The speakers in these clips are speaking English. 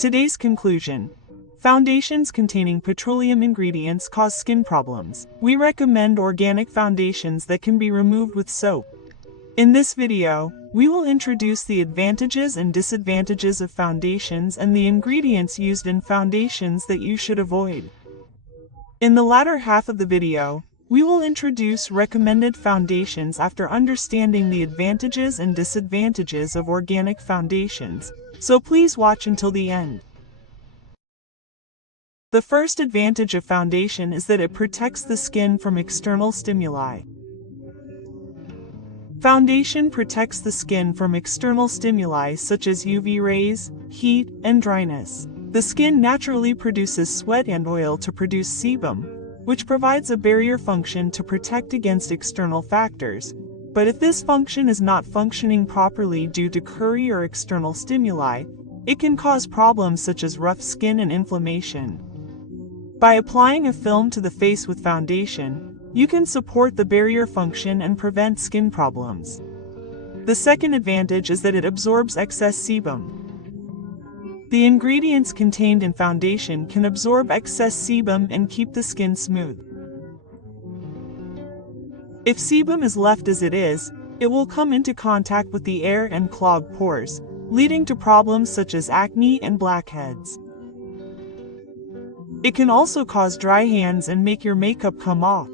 Today's conclusion. Foundations containing petroleum ingredients cause skin problems. We recommend organic foundations that can be removed with soap. In this video, we will introduce the advantages and disadvantages of foundations and the ingredients used in foundations that you should avoid. In the latter half of the video, we will introduce recommended foundations after understanding the advantages and disadvantages of organic foundations, so please watch until the end. The first advantage of foundation is that it protects the skin from external stimuli. Foundation protects the skin from external stimuli such as UV rays, heat, and dryness. The skin naturally produces sweat and oil to produce sebum, which provides a barrier function to protect against external factors. But if this function is not functioning properly due to curry or external stimuli, it can cause problems such as rough skin and inflammation. By applying a film to the face with foundation, you can support the barrier function and prevent skin problems. The second advantage is that it absorbs excess sebum. The ingredients contained in foundation can absorb excess sebum and keep the skin smooth. If sebum is left as it is, it will come into contact with the air and clog pores, leading to problems such as acne and blackheads. It can also cause dry hands and make your makeup come off.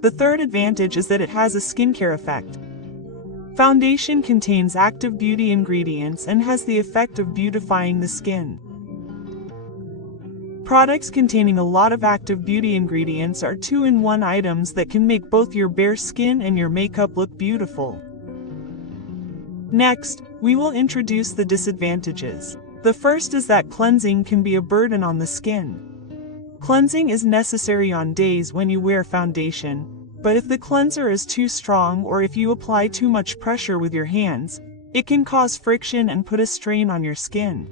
The third advantage is that it has a skincare effect. Foundation contains active beauty ingredients and has the effect of beautifying the skin. Products containing a lot of active beauty ingredients are two-in-one items that can make both your bare skin and your makeup look beautiful. Next, we will introduce the disadvantages. The first is that cleansing can be a burden on the skin. Cleansing is necessary on days when you wear foundation, but if the cleanser is too strong or if you apply too much pressure with your hands, it can cause friction and put a strain on your skin.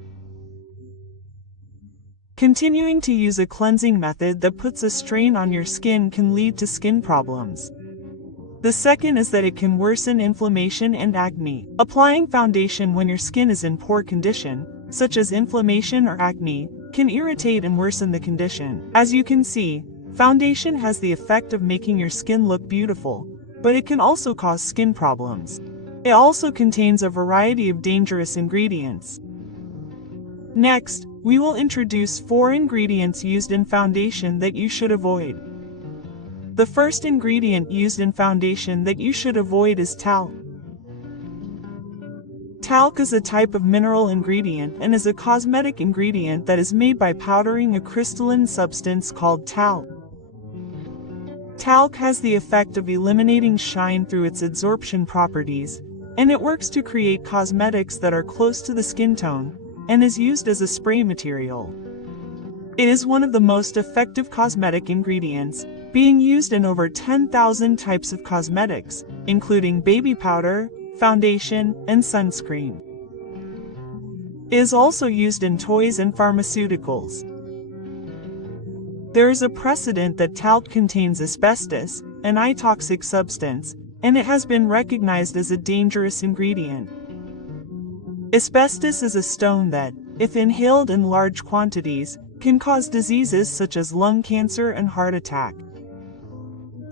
Continuing to use a cleansing method that puts a strain on your skin can lead to skin problems. The second is that it can worsen inflammation and acne. Applying foundation when your skin is in poor condition, such as inflammation or acne, can irritate and worsen the condition. As you can see, foundation has the effect of making your skin look beautiful, but it can also cause skin problems. It also contains a variety of dangerous ingredients. Next, we will introduce 4 ingredients used in foundation that you should avoid. The first ingredient used in foundation that you should avoid is talc. Talc is a type of mineral ingredient and is a cosmetic ingredient that is made by powdering a crystalline substance called talc. Talc has the effect of eliminating shine through its adsorption properties, and it works to create cosmetics that are close to the skin tone, and is used as a spray material. It is one of the most effective cosmetic ingredients, being used in over 10,000 types of cosmetics, including baby powder, foundation, and sunscreen. It is also used in toys and pharmaceuticals. There is a precedent that talc contains asbestos, an toxic substance, and it has been recognized as a dangerous ingredient. Asbestos is a stone that, if inhaled in large quantities, can cause diseases such as lung cancer and heart attack.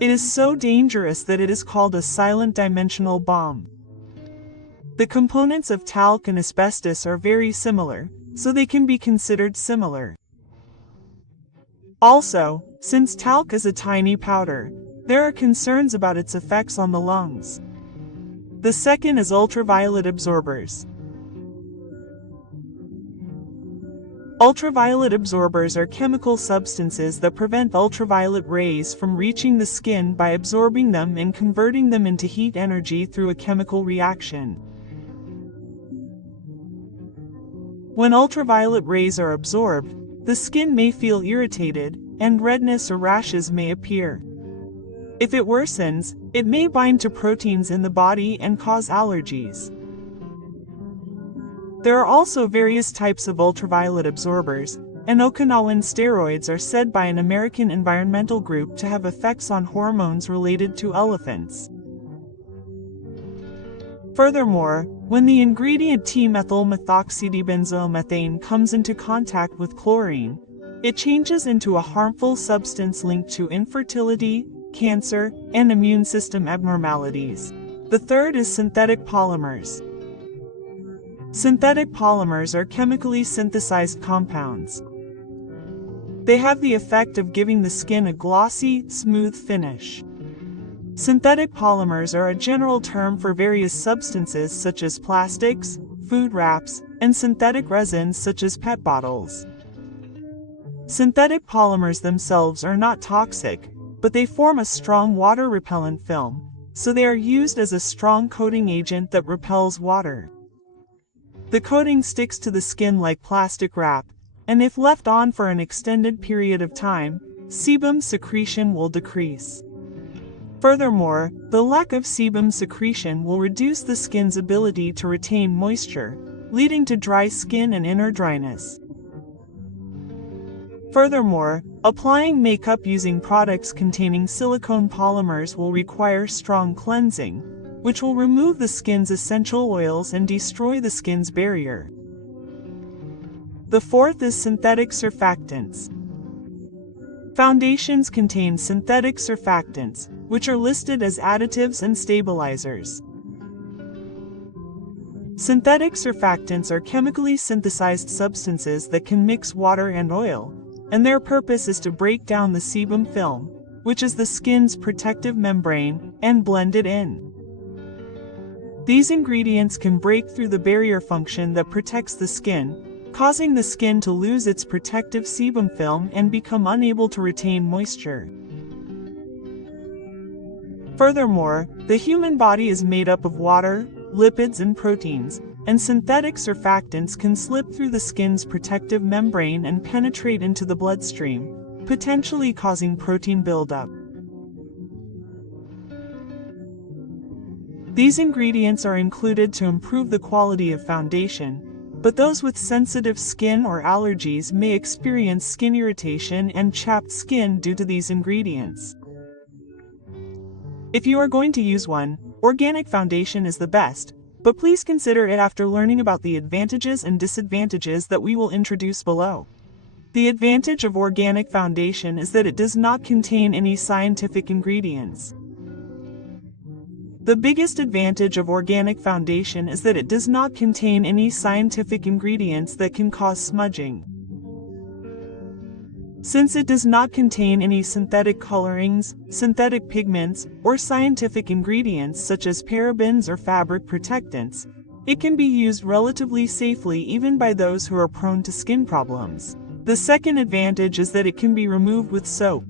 It is so dangerous that it is called a silent dimensional bomb. The components of talc and asbestos are very similar, so they can be considered similar. Also, since talc is a tiny powder, there are concerns about its effects on the lungs. The second is ultraviolet absorbers. Ultraviolet absorbers are chemical substances that prevent ultraviolet rays from reaching the skin by absorbing them and converting them into heat energy through a chemical reaction. When ultraviolet rays are absorbed, the skin may feel irritated, and redness or rashes may appear. If it worsens, it may bind to proteins in the body and cause allergies. There are also various types of ultraviolet absorbers, and Okinawan steroids are said by an American environmental group to have effects on hormones related to elephants. Furthermore, When the ingredient T-methylmethoxydibenzoamethane comes into contact with chlorine, it changes into a harmful substance linked to infertility, cancer, and immune system abnormalities. The third is synthetic polymers. Synthetic polymers are chemically synthesized compounds. They have the effect of giving the skin a glossy, smooth finish. Synthetic polymers are a general term for various substances such as plastics, food wraps, and synthetic resins such as PET bottles. Synthetic polymers themselves are not toxic, but they form a strong water-repellent film, so they are used as a strong coating agent that repels water. The coating sticks to the skin like plastic wrap, and if left on for an extended period of time, sebum secretion will decrease. Furthermore, the lack of sebum secretion will reduce the skin's ability to retain moisture, leading to dry skin and inner dryness. Furthermore, applying makeup using products containing silicone polymers will require strong cleansing, which will remove the skin's essential oils and destroy the skin's barrier. The fourth is synthetic surfactants. Foundations contain synthetic surfactants, which are listed as additives and stabilizers. Synthetic surfactants are chemically synthesized substances that can mix water and oil, and their purpose is to break down the sebum film, which is the skin's protective membrane, and blend it in. These ingredients can break through the barrier function that protects the skin, causing the skin to lose its protective sebum film and become unable to retain moisture. Furthermore, the human body is made up of water, lipids, and proteins, and synthetic surfactants can slip through the skin's protective membrane and penetrate into the bloodstream, potentially causing protein buildup. These ingredients are included to improve the quality of foundation, but those with sensitive skin or allergies may experience skin irritation and chapped skin due to these ingredients. If you are going to use one, organic foundation is the best, but please consider it after learning about the advantages and disadvantages that we will introduce below. The advantage of organic foundation is that it does not contain any scientific ingredients. The biggest advantage of organic foundation is that it does not contain any scientific ingredients that can cause smudging. Since it does not contain any synthetic colorings, synthetic pigments, or scientific ingredients such as parabens or fabric protectants, it can be used relatively safely even by those who are prone to skin problems. The second advantage is that it can be removed with soap.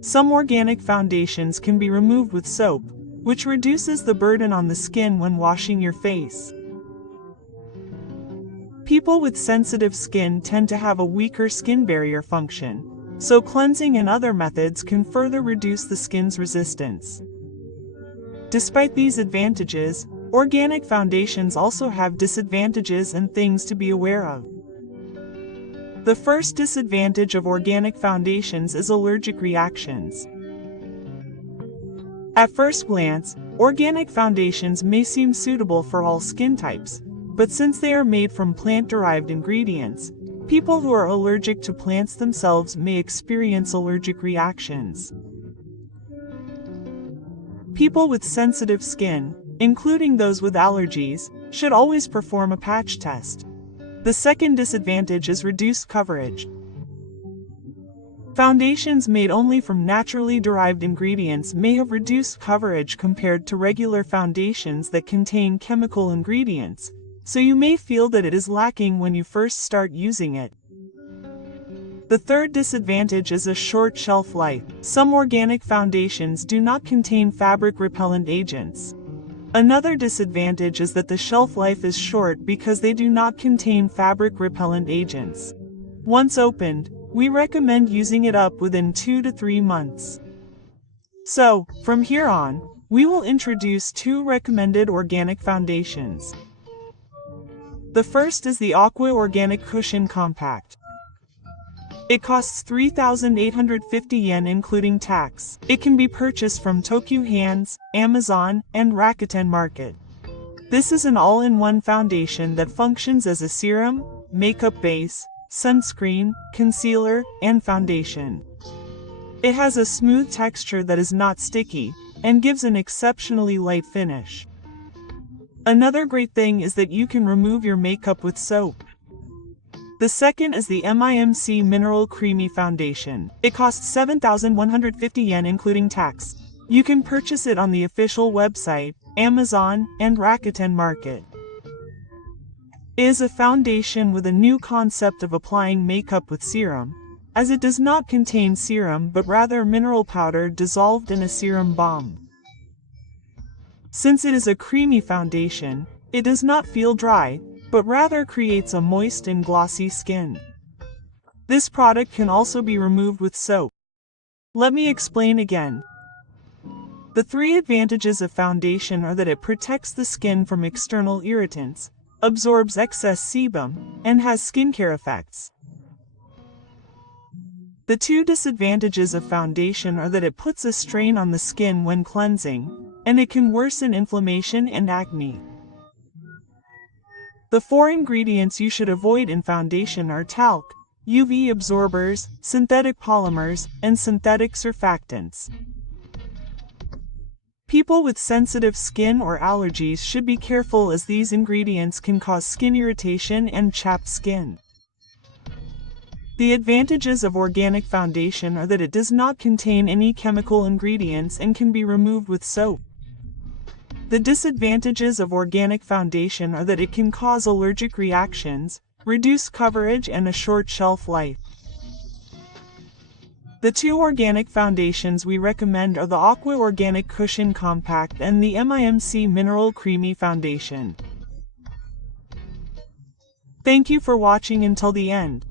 Some organic foundations can be removed with soap, which reduces the burden on the skin when washing your face. People with sensitive skin tend to have a weaker skin barrier function, so cleansing and other methods can further reduce the skin's resistance. Despite these advantages, organic foundations also have disadvantages and things to be aware of. The first disadvantage of organic foundations is allergic reactions. At first glance, organic foundations may seem suitable for all skin types, but since they are made from plant-derived ingredients, people who are allergic to plants themselves may experience allergic reactions. People with sensitive skin, including those with allergies, should always perform a patch test. The second disadvantage is reduced coverage. Foundations made only from naturally derived ingredients may have reduced coverage compared to regular foundations that contain chemical ingredients, so you may feel that it is lacking when you first start using it. The third disadvantage is a short shelf life. Some organic foundations do not contain fabric repellent agents. Another disadvantage is that the shelf life is short because they do not contain fabric repellent agents. Once opened, we recommend using it up within 2 to 3 months. So, from here on, we will introduce 2 recommended organic foundations. The first is the Aqua Organic Cushion Compact. It costs 3,850 yen including tax. It can be purchased from Tokyu Hands, Amazon, and Rakuten Market. This is an all-in-one foundation that functions as a serum, makeup base, sunscreen, concealer, and foundation. It has a smooth texture that is not sticky, and gives an exceptionally light finish. Another great thing is that you can remove your makeup with soap. The second is the MIMC Mineral Creamy Foundation. It costs 7,150 yen including tax. You can purchase it on the official website, Amazon, and Rakuten Market. It is a foundation with a new concept of applying makeup with serum, as it does not contain serum but rather mineral powder dissolved in a serum balm. Since it is a creamy foundation, it does not feel dry, but rather creates a moist and glossy skin. This product can also be removed with soap. Let me explain again. The three advantages of foundation are that it protects the skin from external irritants, absorbs excess sebum, and has skincare effects. The two disadvantages of foundation are that it puts a strain on the skin when cleansing, and it can worsen inflammation and acne. The four ingredients you should avoid in foundation are talc, UV absorbers, synthetic polymers, and synthetic surfactants. People with sensitive skin or allergies should be careful as these ingredients can cause skin irritation and chapped skin. The advantages of organic foundation are that it does not contain any chemical ingredients and can be removed with soap. The disadvantages of organic foundation are that it can cause allergic reactions, reduced coverage, and a short shelf life. The two organic foundations we recommend are the Aqua Organic Cushion Compact and the MIMC Mineral Creamy Foundation. Thank you for watching until the end.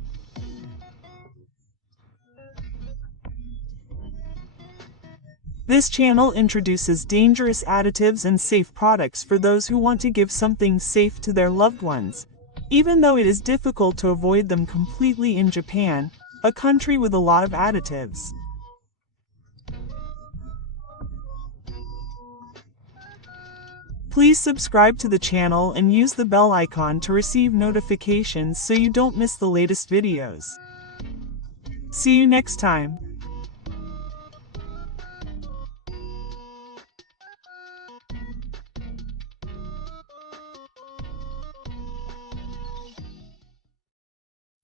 This channel introduces dangerous additives and safe products for those who want to give something safe to their loved ones, even though it is difficult to avoid them completely in Japan, a country with a lot of additives. Please subscribe to the channel and use the bell icon to receive notifications so you don't miss the latest videos. See you next time.